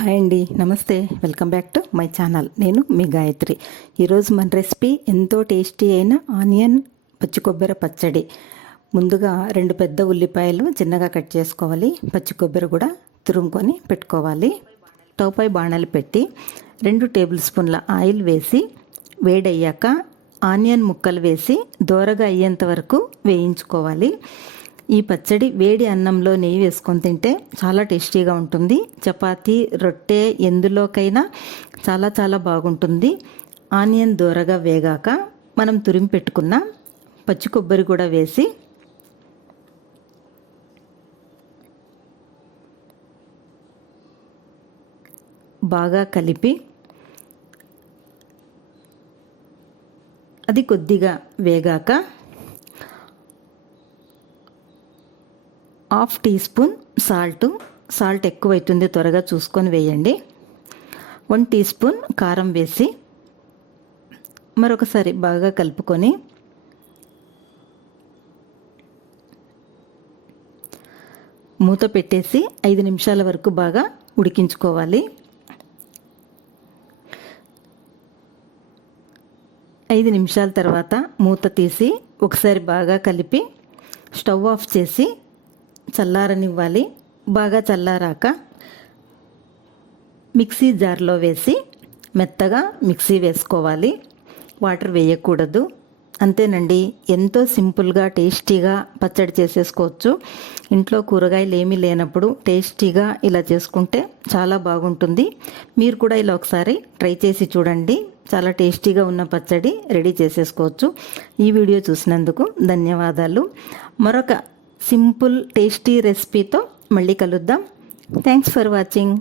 Hi అండి నమస్తే. Welcome back to my channel. నేను మీ గాయత్రి. ఈరోజు మన రెసిపీ ఎంతో టేస్టీ అయిన ఆనియన్ పచ్చి కొబ్బరి పచ్చడి. ముందుగా రెండు పెద్ద ఉల్లిపాయలు చిన్నగా కట్ చేసుకోవాలి. పచ్చి కొబ్బరి కూడా తురుముకొని పెట్టుకోవాలి. టోపై బాణలు పెట్టి రెండు టేబుల్ స్పూన్ల ఆయిల్ వేసి వేడయ్యాక ఆనియన్ ముక్కలు వేసి దోరగా అయ్యేంత వరకు వేయించుకోవాలి. ఈ పచ్చడి వేడి అన్నంలో నెయ్యి వేసుకొని తింటే చాలా టేస్టీగా ఉంటుంది. చపాతి రొట్టె ఎందులోకైనా చాలా చాలా బాగుంటుంది. ఆనియన్ దూరగా వేగాక మనం తురిమి పెట్టుకున్న పచ్చి కొబ్బరి కూడా వేసి బాగా కలిపి అది కొద్దిగా వేగాక half teaspoon salt. Salt ఎక్కువైతుంది త్వరగా చూసుకొని వేయండి. వన్ టీ స్పూన్ కారం వేసి మరొకసారి బాగా కలుపుకొని మూత పెట్టేసి ఐదు నిమిషాల వరకు బాగా ఉడికించుకోవాలి. ఐదు నిమిషాల తర్వాత మూత తీసి ఒకసారి బాగా కలిపి స్టవ్ ఆఫ్ చేసి చల్లారనివ్వాలి. బాగా చల్లారాక మిక్సీ జార్లో వేసి మెత్తగా మిక్సీ వేసుకోవాలి. వాటర్ వేయకూడదు. అంతేనండి ఎంతో సింపుల్గా టేస్టీగా పచ్చడి చేసేసుకోవచ్చు. ఇంట్లో కూరగాయలు ఏమీ లేనప్పుడు టేస్టీగా ఇలా చేసుకుంటే చాలా బాగుంటుంది. మీరు కూడా ఇలా ఒకసారి ట్రై చేసి చూడండి. చాలా టేస్టీగా ఉన్న పచ్చడి రెడీ చేసేసుకోవచ్చు. ఈ వీడియో చూసినందుకు ధన్యవాదాలు. మరొక సింపుల్ టేస్టీ రెసిపీతో మళ్ళీ కలుద్దాం. Thanks for watching